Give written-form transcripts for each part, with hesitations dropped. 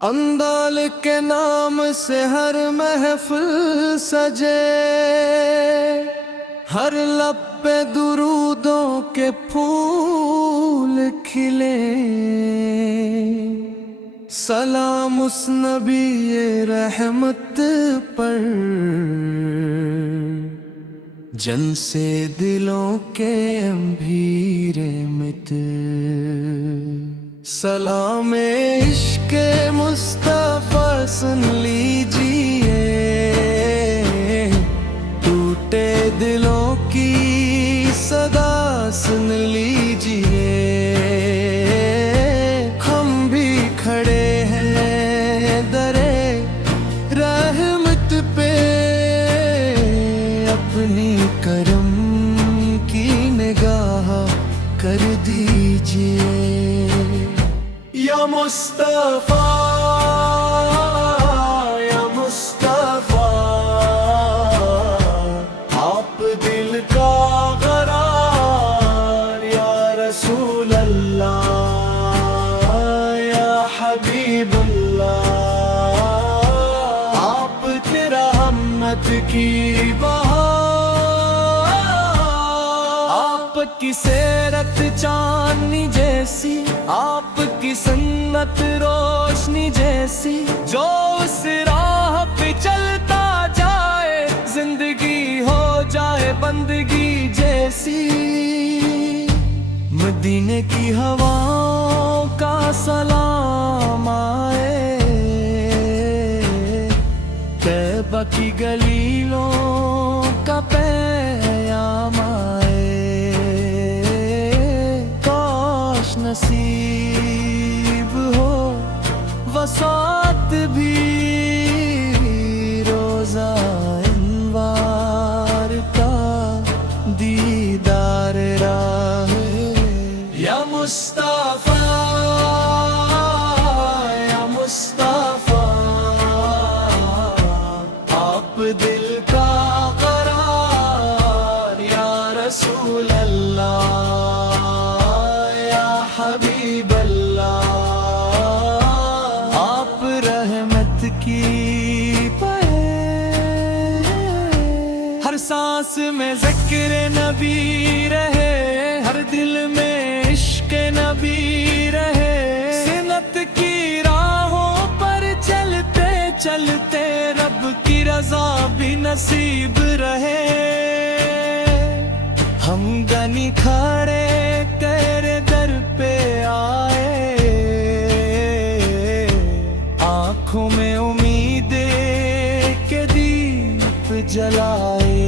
اندال کے نام سے ہر محفل سجے، ہر لب پہ درودوں کے پھول کھلے، سلام اس نبی رحمت پر جن سے دلوں کے امبھیرے مٹ، سلام عشق مصطفیٰ سن لیجئے، ٹوٹے دلوں کی صدا سن لیجئے، ہم بھی کھڑے ہیں درے رحمت پہ، اپنی کرم کی نگاہ کر دیجئے یا مصطفیٰ، یا مصطفیٰ، آپ دل کا قرار، یا رسول اللہ، یا حبیب اللہ، آپ تیرا رحمت کی بہار، آپ کی سیرت چاندنی جیسی، آپ کی سنت روشنی جیسی، جو اس راہ پہ چلتا جائے زندگی ہو جائے بندگی جیسی، مدینے کی ہواؤں کا سلام آئے، طیبہ کی گلیوں کا پیام آئے، کاش نصیب ہو وسعت بھی روزہ انوار کا دیدار راہ، یا مصطفیٰ، یا مصطفیٰ، آپ دل کا قرار، یا رسول اللہ، یا حبیب اللہ، آپ رحمت کی پائے، ہر سانس میں ذکر نبی رہے، ہر دل میں عشق نبی رہے، سنت کی راہوں پر چلتے چلتے رب کی رضا بھی نصیب رہے، ہم گنی کھڑے تیرے در پہ آئے، آنکھوں میں امید کے دیپ جلائے،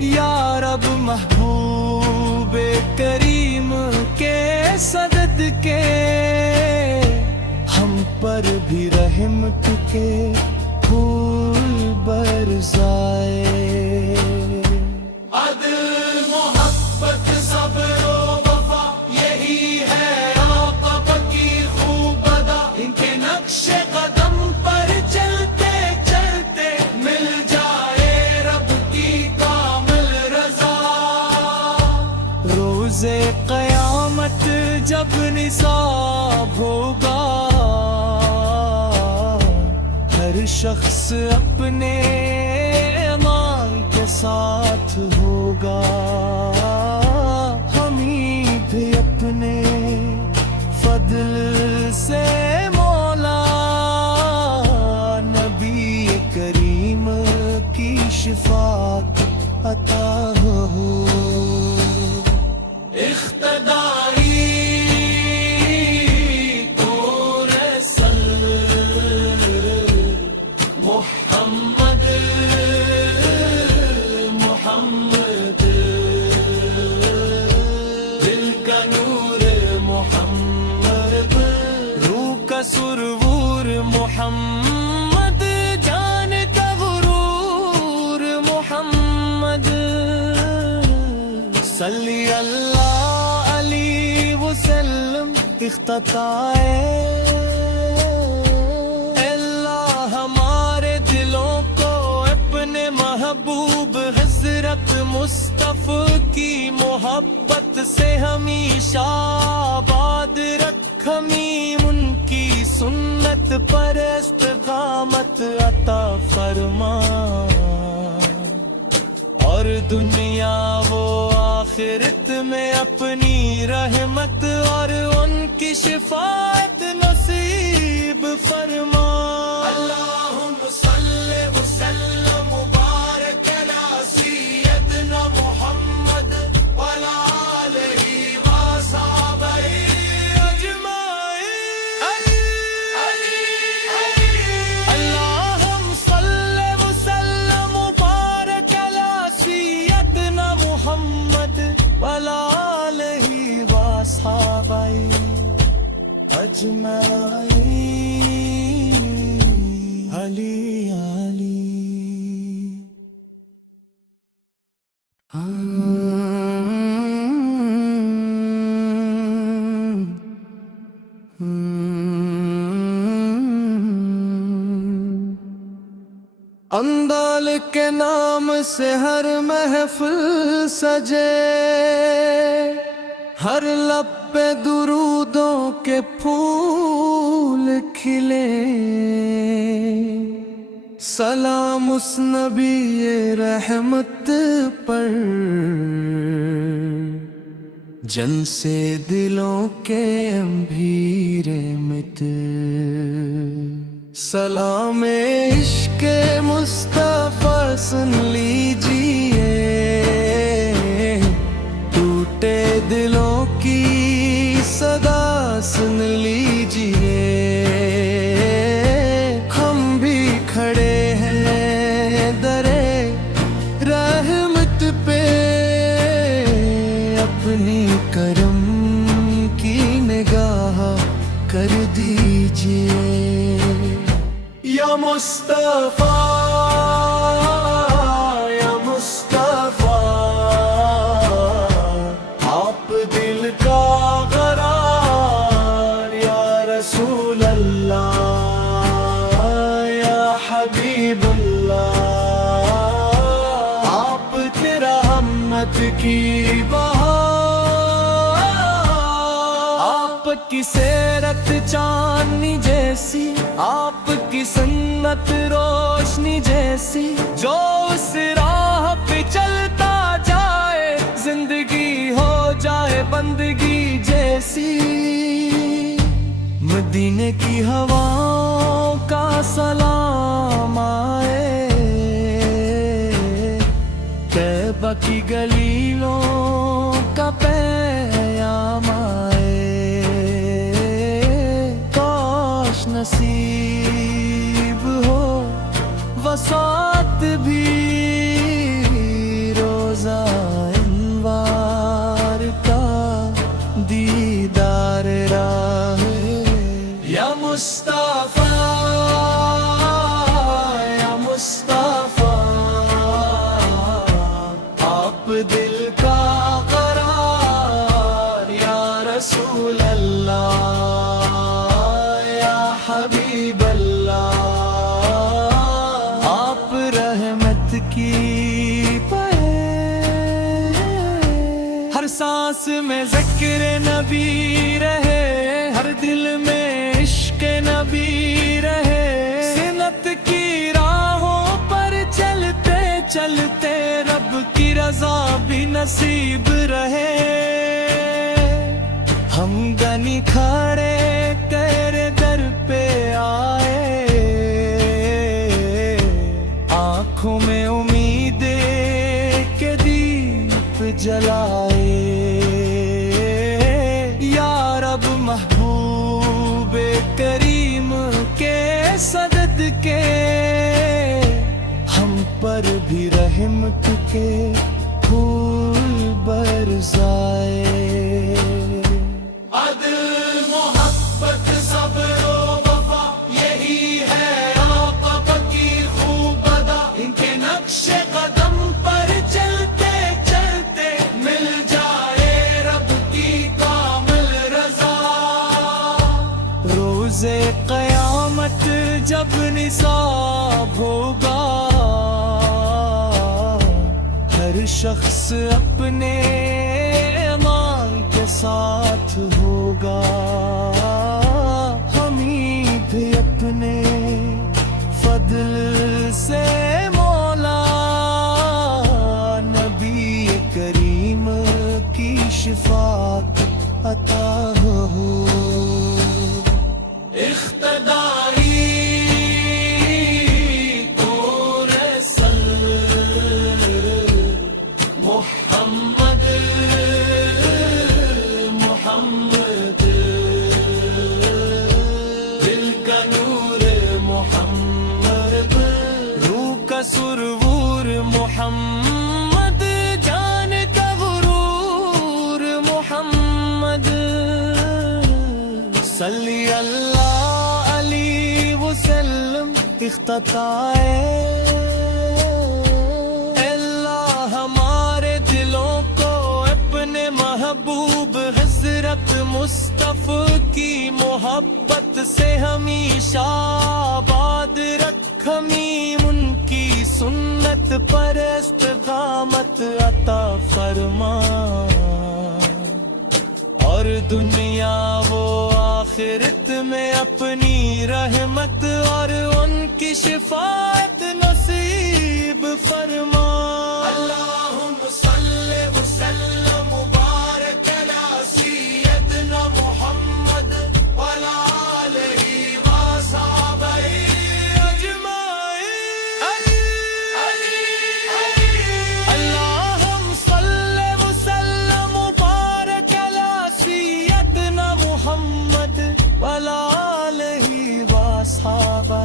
یا رب محبوب کریم کے صدقے ہم پر بھی رحمت کے پھول برسائے، عدل محبت صبر و وفا یہی ہے آقا کی خوب ادا، ان کے نقش قدم پر چلتے چلتے مل جائے رب کی کامل رضا، روز قیامت جب نصاب ہوگا، ہر شخص اپنے ایمان کے ساتھ ہوگا، ہمیں بھی اپنے فضل سے مولا نبی کریم کی شفاعت عطا ہو، اقتدائی محمد، محمد، دل کا نور محمد، روح کا سرور محمد، جان کا غرور محمد، صلی اللہ علیہ وسلم، اختتائے اللہ ہمارے مصطفیٰ کی محبت سے ہمیشہ آباد رکھ ہمیں ان کی سنت پر استقامت عطا فرما، اور دنیا و آخرت میں اپنی رحمت اور ان کی شفاعت نصیب فرما۔ اللہم صلی وسلم مبارک علی سیدنا محمد وعلی آلہ وصحبہ اجمعین۔ اللہم صلی وسلم مبارک علی سیدنا محمد وعلی آلہ وصحبہ اجمعین۔ علی علی اندال کے نام سے ہر محفل سجے، ہر لب پہ درودوں کے پھول کھلے، سلام اس نبی رحمت پر جن سے دلوں کے امبھیرے مٹ، سلام عشق مصطفیٰ سن لیجئے، ٹوٹے دلوں کی صدا سن لیجئے، ہم بھی کھڑے ہیں درے رحمت پہ، اپنی کرم کی نگاہ کر دیجئے۔ یا مصطفیٰ یا مصطفیٰ، آپ دل کا قرار، یا رسول اللہ یا حبیب اللہ، آپ تھے رحمت کی بہار، آپ کی سیرت چاندنی جیسی، آپ کی سنت روشنی جیسی، جو اس راہ پہ چلتا جائے زندگی ہو جائے بندگی جیسی، مدینے کی ہواؤں کا سلام آئے، طیبہ کی گلیوں کا پیام آئے، کاش نصیب ہو وسعت بھی روزہ انوار کا دیدار راہ، یا مصطفیٰ یا مصطفیٰ، آپ دل کا قرار، یا رسول اللہ یا حبیب اللہ، آپ رحمت کی ہر سانس میں ذکر نبی رہے، ہر دل میں عشق نبی رہے، سنت کی راہوں پر چلتے چلتے رب کی رضا بھی نصیب رہے، ہم گنی کھڑے تیرے در پہ آئے، آنکھوں میں امید کے دیپ جلائے، یا رب محبوب کریم کے صدقے ہم پر بھی رحمت کے پھول برسائے۔ عدل محبت صبر و وفا یہی ہے عاقبہ کی خوب ادا، ان کے نقش قدم پر چلتے چلتے مل جائے رب کی کامل رضا، روز قیامت جب نصاب ہوگا، ہر شخص اپنے ایمان کے ساتھ ہوگا، ہمیں بھی اپنے فضل سے مولا نبی کریم کی شفاعت عطا ہو۔ اقتدائی تو رسل محمد محمد، دل کا نور محمد، روح کا سرور محمد، جان کا غرور محمد، صلی اللہ علیہ وسلم اختتائے اللہ ہمارے دلوں کو اپنے محبوب حضرت مصطفیٰ کی محبت سے ہمیشہ آباد رکھ، ہمیں ان کی سنت پر استقامت عطا فرما، اور دنیا و آخرت میں اپنی رحمت اور ان کی شفاعت نصیب فرما۔ اللہم صلی وسلم مبارک علی سیدنا محمد وعلی آلہ وصحبہ اجمعین۔ اللہم صلی وسلم مبارک علی سیدنا محمد وعلی آلہ وصحبہ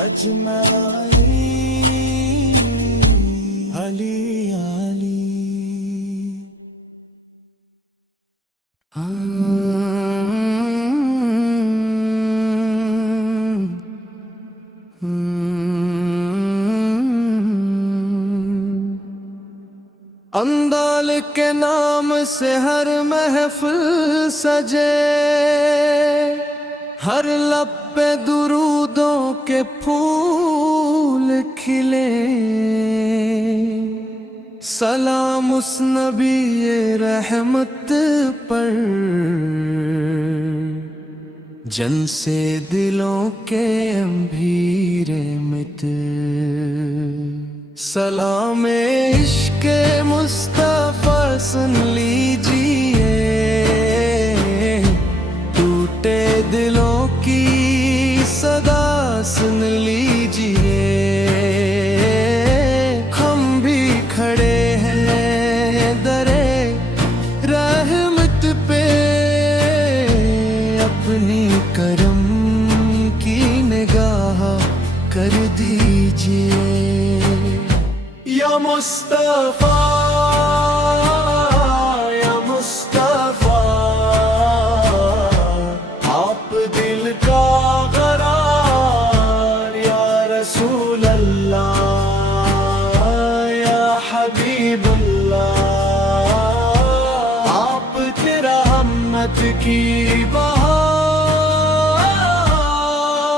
اجمعین۔ علی علی اندال کے نام سے ہر محفل سجے، ہر لب پہ درودوں کے پھول کھلے، سلام اس نبی رحمت پر جن سے دلوں کے امبھیرے مٹ، سلام عشق مصطفیٰ سن لیجئے، ٹوٹے دلوں کی صدا سن لیجئے، ہم بھی کھڑے ہیں درے رحمت پہ، اپنی کرم کی نگاہ کر دیجئے۔ یا مصطفیٰ یا مصطفیٰ، آپ دل کا قرار، یا رسول اللہ یا حبیب اللہ، آپ تیرا رحمت کی بہار،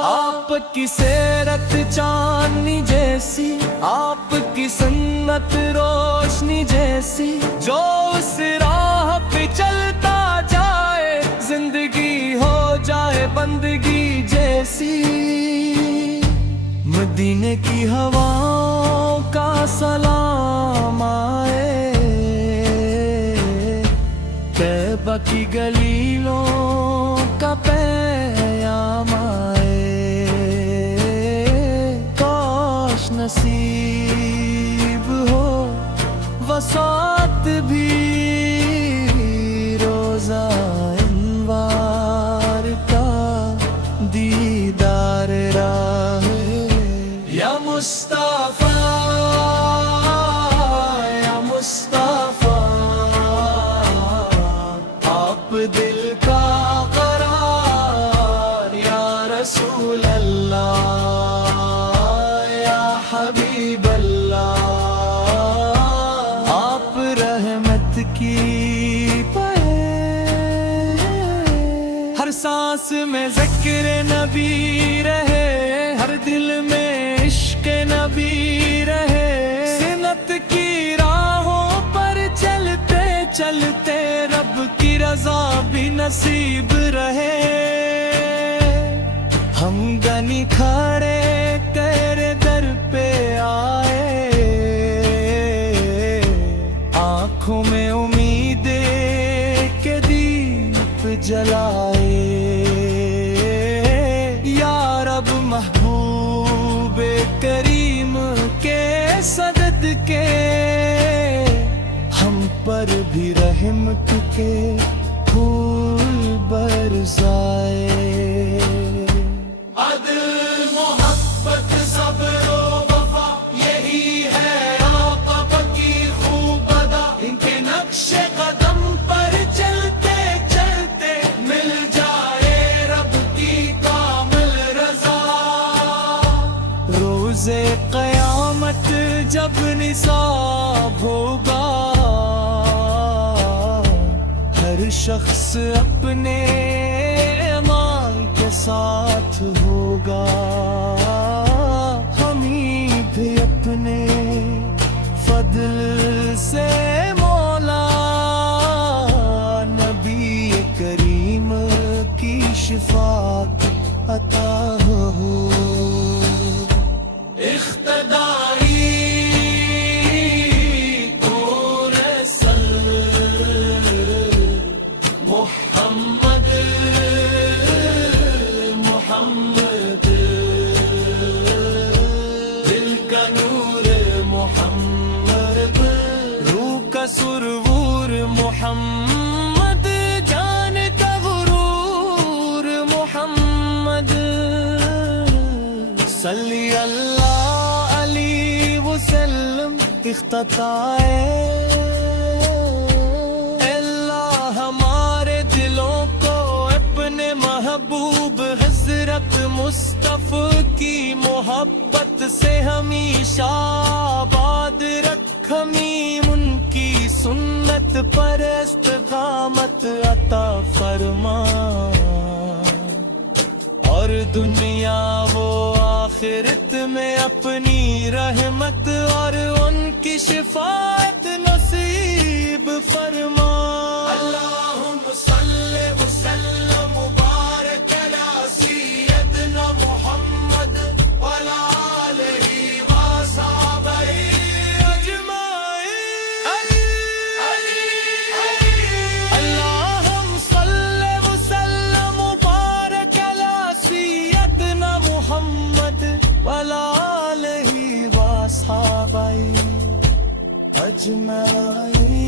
آپ کی سیرت چاندنی جیسی، آپ کی سنت روشنی جیسی، جو اس راہ پہ چلتا جائے زندگی ہو جائے بندگی جیسی، مدینے کی ہواؤں کا سلام آئے، طیبہ کی گلیوں کا پیام آئے، کاش نصیب ہو وسعت بھی روزہ انوار کا دیدار راہ، یا مصطفیٰ یا مصطفیٰ، آپ دل کا قرار، یا رسول اللہ یا حبیب اللہ، آپ رحمت کی ہر سانس میں ذکر نبی رہے، ہر دل میں عشق نبی رہے، سنت کی رضا بھی نصیب رہے ہم گنی کھڑے تیرے در پہ آئے آنکھوں میں امید کے دیپ جلائے یا رب محبوب کریم کے صدقے ہم پر بھی رحمت کے پھول برسائے عدل محبت صبر و وفا یہی ہے عاقبہ کی خوب ادا ان کے نقش قدم پر چلتے چلتے مل جائے رب کی کامل رضا روز قیامت جب نصاب ہوگا ہر شخص اپنے ایمان کے ساتھ ہوگا ہمیں بھی اپنے فضل سے مولا نبی کریم کی شفاعت عطا ہو سرور محمد جان غرور محمد صلی اللہ علیہ وسلم اختتائے اللہ ہمارے دلوں کو اپنے محبوب حضرت مصطفیٰ کی محبت سے ہمیشہ آباد رکھ ہمیں ان کی سنت پر استقامت عطا فرما اور دنیا و آخرت میں اپنی رحمت اور ان کی شفاعت نصیب فرما اللہم صلی وسلم مبارک علی سیدنا محمد وعلی آلہ وصحبہ وعلى آله وأصحابه أجمعين.